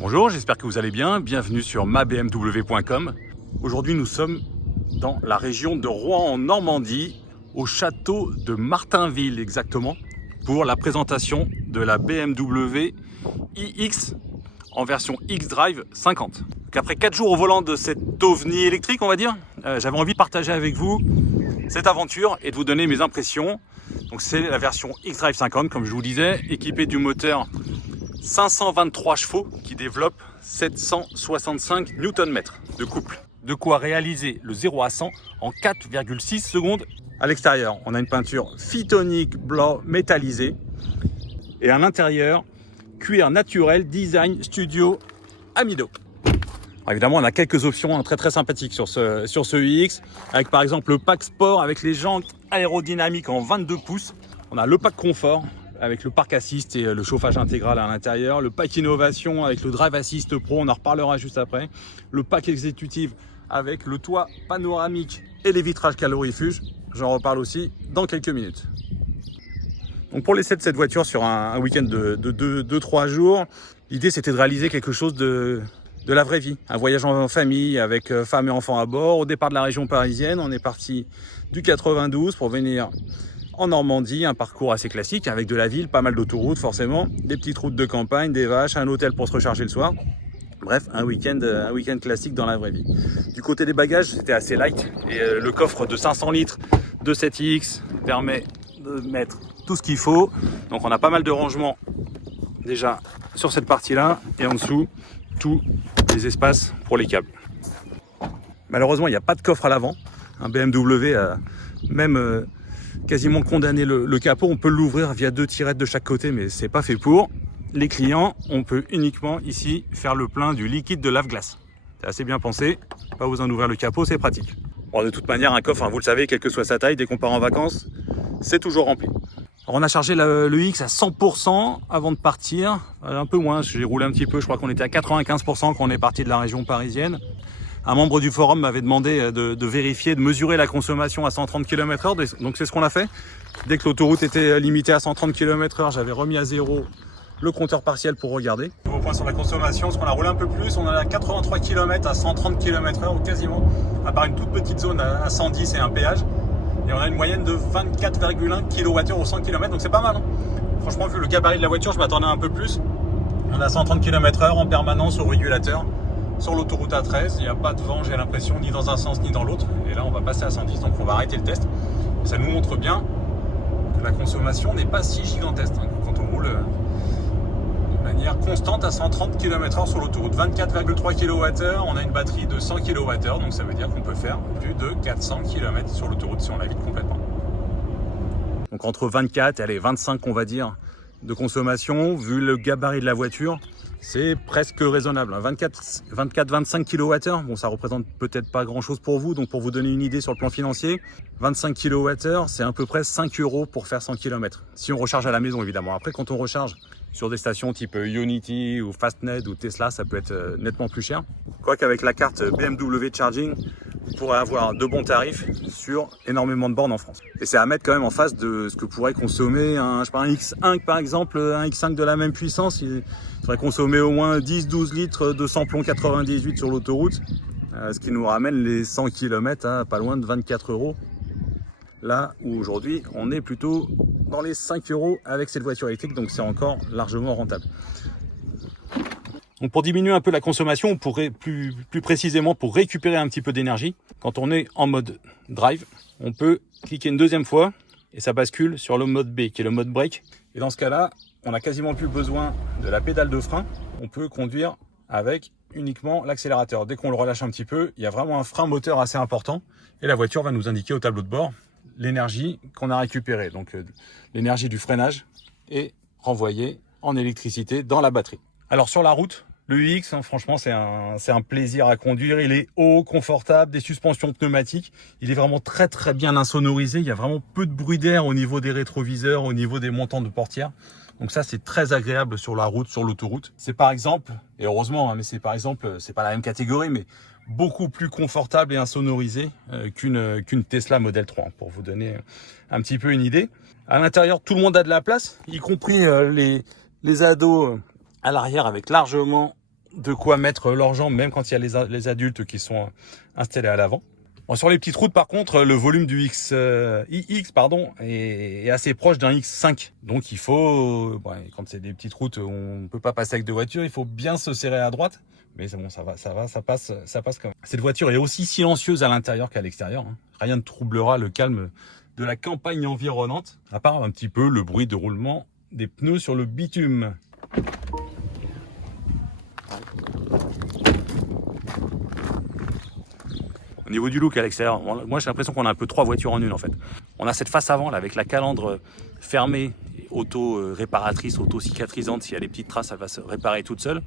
Bonjour, j'espère que vous allez bien. Bienvenue sur mabmw.com. Aujourd'hui, nous sommes dans la région de Rouen en Normandie, au château de Martinville exactement, pour la présentation de la BMW iX en version X-Drive 50. Donc après 4 jours au volant de cet ovni électrique, on va dire, j'avais envie de partager avec vous cette aventure et de vous donner mes impressions. Donc c'est la version X-Drive 50, comme je vous disais, équipée du moteur 523 chevaux qui développe 765 Nm de couple. De quoi réaliser le 0 à 100 en 4,6 secondes. À l'extérieur, on a une peinture Phytonic blanc métallisé et à l'intérieur, cuir naturel Design Studio Amido. Alors évidemment, on a quelques options très sympathiques sur ce iX, avec par exemple le pack sport avec les jantes aérodynamiques en 22 pouces. On a le pack confort avec le Park Assist et le chauffage intégral à l'intérieur, le pack innovation avec le Drive Assist Pro, on en reparlera juste après, le pack exécutif avec le toit panoramique et les vitrages calorifuges, j'en reparle aussi dans quelques minutes. Donc pour l'essai de cette voiture sur un week-end de 2-3 jours, l'idée c'était de réaliser quelque chose de la vraie vie, un voyage en famille avec femme et enfants à bord. Au départ de la région parisienne, on est parti du 92 pour venir en Normandie, un parcours assez classique avec de la ville, pas mal d'autoroutes forcément, des petites routes de campagne, des vaches, un hôtel pour se recharger le soir. Bref, un week-end classique dans la vraie vie. Du côté des bagages, c'était assez light et le coffre de 500 litres de cette iX permet de mettre tout ce qu'il faut. Donc on a pas mal de rangements déjà sur cette partie-là et en dessous, tous les espaces pour les câbles. Malheureusement, il n'y a pas de coffre à l'avant. Un BMW a même quasiment condamné le capot. On peut l'ouvrir via 2 tirettes de chaque côté, mais c'est pas fait pour. Les clients, on peut uniquement ici faire le plein du liquide de lave-glace. C'est assez bien pensé, pas besoin d'ouvrir le capot, c'est pratique. Bon, de toute manière, un coffre, vous le savez, quelle que soit sa taille, dès qu'on part en vacances, c'est toujours rempli. Alors, on a chargé le X à 100% avant de partir, un peu moins, j'ai roulé un petit peu, je crois qu'on était à 95% quand on est parti de la région parisienne. Un membre du forum m'avait demandé de vérifier, de mesurer la consommation à 130 km/h, donc c'est ce qu'on a fait. Dès que l'autoroute était limitée à 130 km/h, j'avais remis à zéro le compteur partiel pour regarder. Au point sur la consommation, parce qu'on a roulé un peu plus, on a 83 km à 130 km/h, ou quasiment, à part une toute petite zone à 110 et un péage. Et on a une moyenne de 24,1 kWh au 100 km, donc c'est pas mal. Hein. Franchement, vu le gabarit de la voiture, je m'attendais un peu plus. On a 130 km/h en permanence au régulateur. Sur l'autoroute A13, il n'y a pas de vent, j'ai l'impression, ni dans un sens ni dans l'autre. Et là, on va passer à 110, donc on va arrêter le test. Et ça nous montre bien que la consommation n'est pas si gigantesque hein, quand on roule de manière constante à 130 km/h sur l'autoroute. 24,3 kWh, on a une batterie de 100 kWh, donc ça veut dire qu'on peut faire plus de 400 km sur l'autoroute si on la vide complètement. Donc entre 24 et 25, on va dire, de consommation, vu le gabarit de la voiture, c'est presque raisonnable. 24-25 kWh, bon ça représente peut-être pas grand chose pour vous, donc pour vous donner une idée sur le plan financier, 25 kWh c'est à peu près 5 € pour faire 100 km. Si on recharge à la maison évidemment. Après quand on recharge sur des stations type Ionity ou Fastned ou Tesla, ça peut être nettement plus cher. Quoique avec la carte BMW Charging, vous pourrez avoir de bons tarifs sur énormément de bornes en France. Et c'est à mettre quand même en face de ce que pourrait consommer un X5 par exemple, un X5 de la même puissance. Il faudrait consommer au moins 10-12 litres de samplon 98 sur l'autoroute, ce qui nous ramène les 100 km à pas loin de 24 €. Là où aujourd'hui, on est plutôt dans les 5 € avec cette voiture électrique, donc c'est encore largement rentable. Donc pour diminuer un peu la consommation, plus précisément pour récupérer un petit peu d'énergie, quand on est en mode drive, on peut cliquer une deuxième fois et ça bascule sur le mode B, qui est le mode break. Et dans ce cas-là, on n'a quasiment plus besoin de la pédale de frein. On peut conduire avec uniquement l'accélérateur. Dès qu'on le relâche un petit peu, il y a vraiment un frein moteur assez important et la voiture va nous indiquer au tableau de bord l'énergie qu'on a récupérée. Donc l'énergie du freinage est renvoyée en électricité dans la batterie. Alors sur la route, le iX, hein, franchement, c'est un plaisir à conduire. Il est haut, confortable, des suspensions pneumatiques. Il est vraiment très bien insonorisé. Il y a vraiment peu de bruit d'air au niveau des rétroviseurs, au niveau des montants de portières. Donc ça, c'est très agréable sur la route, sur l'autoroute. C'est par exemple, et heureusement, hein, mais c'est par exemple, c'est pas la même catégorie, mais beaucoup plus confortable et insonorisé qu'une Tesla Model 3, pour vous donner un petit peu une idée. À l'intérieur, tout le monde a de la place, y compris les ados à l'arrière avec largement de quoi mettre leurs jambes, même quand il y a les adultes qui sont installés à l'avant. Bon, sur les petites routes, par contre, le volume du iX est assez proche d'un X5. Donc il faut, quand c'est des petites routes où on ne peut pas passer avec deux voitures, il faut bien se serrer à droite. Mais c'est bon, ça passe quand même. Cette voiture est aussi silencieuse à l'intérieur qu'à l'extérieur. Rien ne troublera le calme de la campagne environnante, à part un petit peu le bruit de roulement des pneus sur le bitume. Au niveau du look à l'extérieur, moi j'ai l'impression qu'on a un peu trois voitures en une en fait. On a cette face avant là avec la calandre fermée, auto-réparatrice, auto-cicatrisante. S'il y a des petites traces, elle va se réparer toute seule.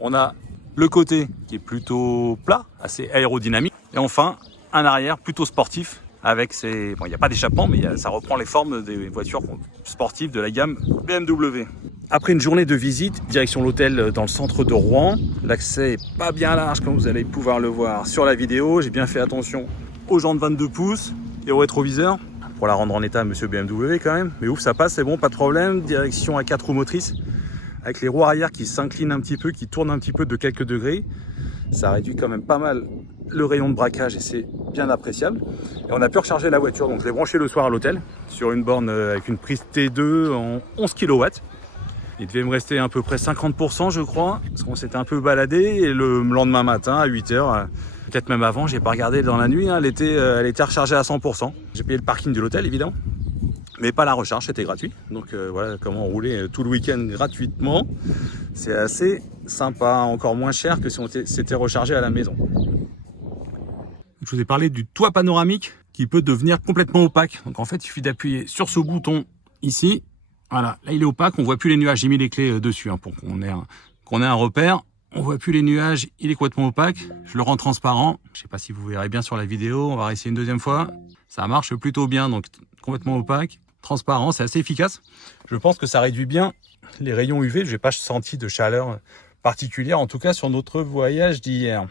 On a le côté qui est plutôt plat, assez aérodynamique. Et enfin, un arrière plutôt sportif avec ses... Bon, il n'y a pas d'échappement, mais ça reprend les formes des voitures sportives de la gamme BMW. Après une journée de visite, direction l'hôtel dans le centre de Rouen. L'accès est pas bien large comme vous allez pouvoir le voir sur la vidéo. J'ai bien fait attention aux jantes 22 pouces et au rétroviseur pour la rendre en état à monsieur BMW quand même. Mais ouf, ça passe, c'est bon, pas de problème. Direction à 4 roues motrices avec les roues arrière qui s'inclinent un petit peu, qui tournent un petit peu de quelques degrés. Ça réduit quand même pas mal le rayon de braquage et c'est bien appréciable. Et on a pu recharger la voiture, donc je l'ai branchée le soir à l'hôtel sur une borne avec une prise T2 en 11 kW. Il devait me rester à peu près 50% je crois, parce qu'on s'était un peu baladé et le lendemain matin à 8h, peut-être même avant, j'ai pas regardé dans la nuit, elle était rechargée à 100%. J'ai payé le parking de l'hôtel évidemment, mais pas la recharge, c'était gratuit. Donc voilà comment rouler tout le week-end gratuitement. C'est assez sympa, encore moins cher que si on s'était rechargé à la maison. Je vous ai parlé du toit panoramique qui peut devenir complètement opaque. Donc en fait, il suffit d'appuyer sur ce bouton ici. Voilà, là il est opaque, on voit plus les nuages. J'ai mis les clés dessus pour qu'on ait un repère. On voit plus les nuages, il est complètement opaque. Je le rends transparent. Je sais pas si vous verrez bien sur la vidéo. On va réessayer une deuxième fois. Ça marche plutôt bien, donc complètement opaque, transparent, c'est assez efficace. Je pense que ça réduit bien les rayons UV. Je n'ai pas senti de chaleur particulière, en tout cas sur notre voyage d'hier.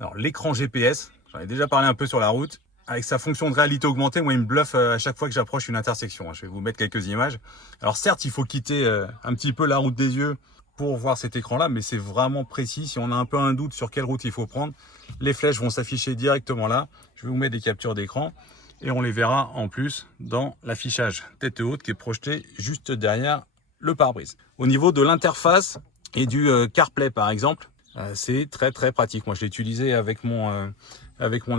Alors l'écran GPS, j'en ai déjà parlé un peu sur la route. Avec sa fonction de réalité augmentée, moi il me bluffe à chaque fois que j'approche une intersection. Je vais vous mettre quelques images. Alors certes, il faut quitter un petit peu la route des yeux pour voir cet écran-là, mais c'est vraiment précis. Si on a un peu un doute sur quelle route il faut prendre, les flèches vont s'afficher directement là. Je vais vous mettre des captures d'écran et on les verra en plus dans l'affichage tête haute qui est projeté juste derrière le pare-brise. Au niveau de l'interface et du CarPlay par exemple, c'est très pratique. Moi je l'ai utilisé avec mon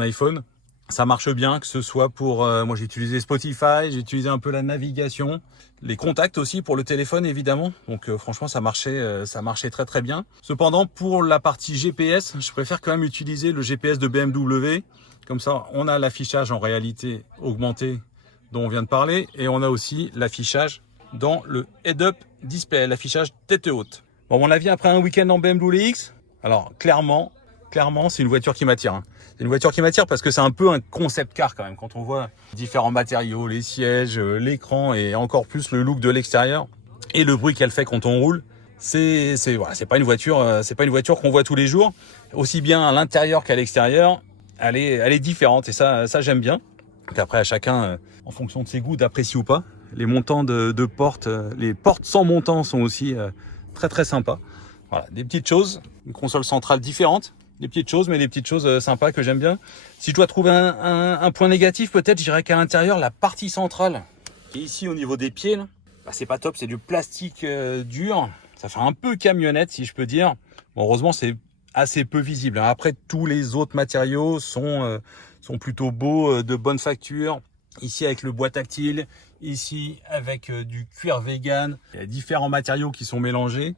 iPhone. Ça marche bien, que ce soit pour... moi j'ai utilisé Spotify, j'ai utilisé un peu la navigation, les contacts aussi pour le téléphone évidemment. Donc franchement ça marchait très bien. Cependant pour la partie GPS, je préfère quand même utiliser le GPS de BMW. Comme ça on a l'affichage en réalité augmenté dont on vient de parler. Et on a aussi l'affichage dans le head-up display, l'affichage tête haute. Bon, mon avis après un week-end en BMW X, alors clairement c'est une voiture qui m'attire. C'est une voiture qui m'attire parce que c'est un peu un concept car quand même. Quand on voit différents matériaux, les sièges, l'écran et encore plus le look de l'extérieur et le bruit qu'elle fait quand on roule, c'est pas une voiture qu'on voit tous les jours. Aussi bien à l'intérieur qu'à l'extérieur, elle est différente et ça j'aime bien. Donc après à chacun, en fonction de ses goûts, d'apprécier ou pas. Les montants de portes, les portes sans montant sont aussi très sympas. Voilà, des petites choses, une console centrale différente. Des petites choses, mais des petites choses sympas que j'aime bien. Si je dois trouver un point négatif, peut-être, je dirais qu'à l'intérieur, la partie centrale, et ici au niveau des pieds, là, c'est pas top, c'est du plastique dur. Ça fait un peu camionnette, si je peux dire. Bon, heureusement, c'est assez peu visible. Après, tous les autres matériaux sont plutôt beaux, de bonne facture. Ici avec le bois tactile, ici avec du cuir vegan. Il y a différents matériaux qui sont mélangés.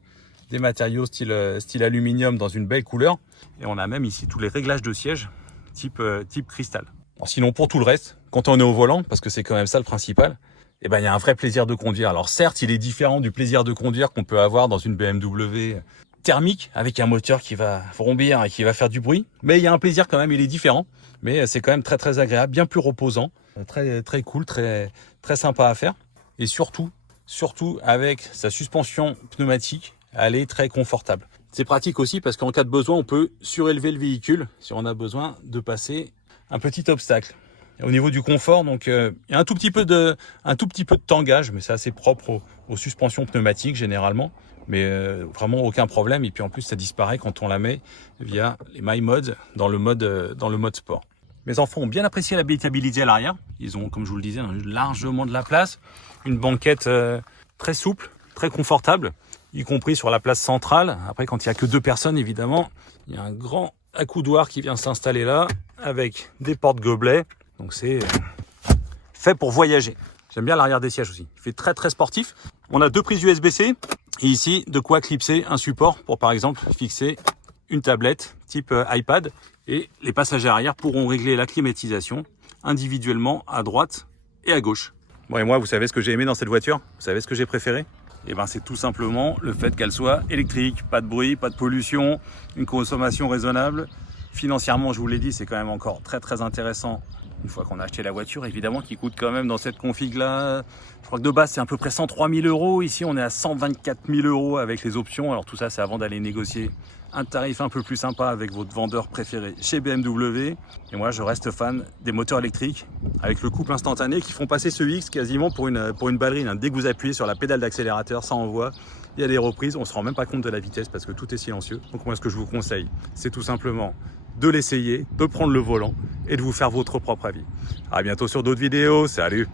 Des matériaux style aluminium dans une belle couleur. Et on a même ici tous les réglages de siège type cristal. Bon, sinon pour tout le reste, quand on est au volant, parce que c'est quand même ça le principal, il y a un vrai plaisir de conduire. Alors certes, il est différent du plaisir de conduire qu'on peut avoir dans une BMW thermique avec un moteur qui va vrombir et qui va faire du bruit. Mais il y a un plaisir quand même, il est différent. Mais c'est quand même très agréable, bien plus reposant, très cool, très sympa à faire. Et surtout avec sa suspension pneumatique, elle est très confortable. C'est pratique aussi parce qu'en cas de besoin, on peut surélever le véhicule si on a besoin de passer un petit obstacle. Et au niveau du confort, donc il y a un tout petit peu de tangage, mais c'est assez propre aux suspensions pneumatiques généralement. mais vraiment aucun problème. Et puis en plus, ça disparaît quand on la met via les My Mods dans le mode sport. Mes enfants ont bien apprécié l'habitabilité à l'arrière. Ils ont, comme je vous le disais, largement de la place. Une banquette très souple, très confortable, y compris sur la place centrale. Après, quand il n'y a que 2 personnes, évidemment, il y a un grand accoudoir qui vient s'installer là, avec des porte-gobelets. Donc c'est fait pour voyager. J'aime bien l'arrière des sièges aussi. Il fait très très sportif. On a 2 prises USB-C et ici de quoi clipser un support pour par exemple fixer une tablette type iPad. Et les passagers arrière pourront régler la climatisation individuellement à droite et à gauche. Bon, et moi, vous savez ce que j'ai aimé dans cette voiture? Vous savez ce que j'ai préféré? Et ben, c'est tout simplement le fait qu'elle soit électrique, pas de bruit, pas de pollution, une consommation raisonnable. Financièrement, je vous l'ai dit, c'est quand même encore très très intéressant une fois qu'on a acheté la voiture, évidemment, qui coûte quand même dans cette config-là. Je crois que de base, c'est à peu près 103 000 €. Ici, on est à 124 000 € avec les options. Alors tout ça, c'est avant d'aller négocier un tarif un peu plus sympa avec votre vendeur préféré chez BMW. Et moi, je reste fan des moteurs électriques avec le couple instantané qui font passer ce X quasiment pour une ballerine. Dès que vous appuyez sur la pédale d'accélérateur, ça envoie. Il y a des reprises, on ne se rend même pas compte de la vitesse parce que tout est silencieux. Donc moi, ce que je vous conseille, c'est tout simplement de l'essayer, de prendre le volant et de vous faire votre propre avis. À bientôt sur d'autres vidéos. Salut!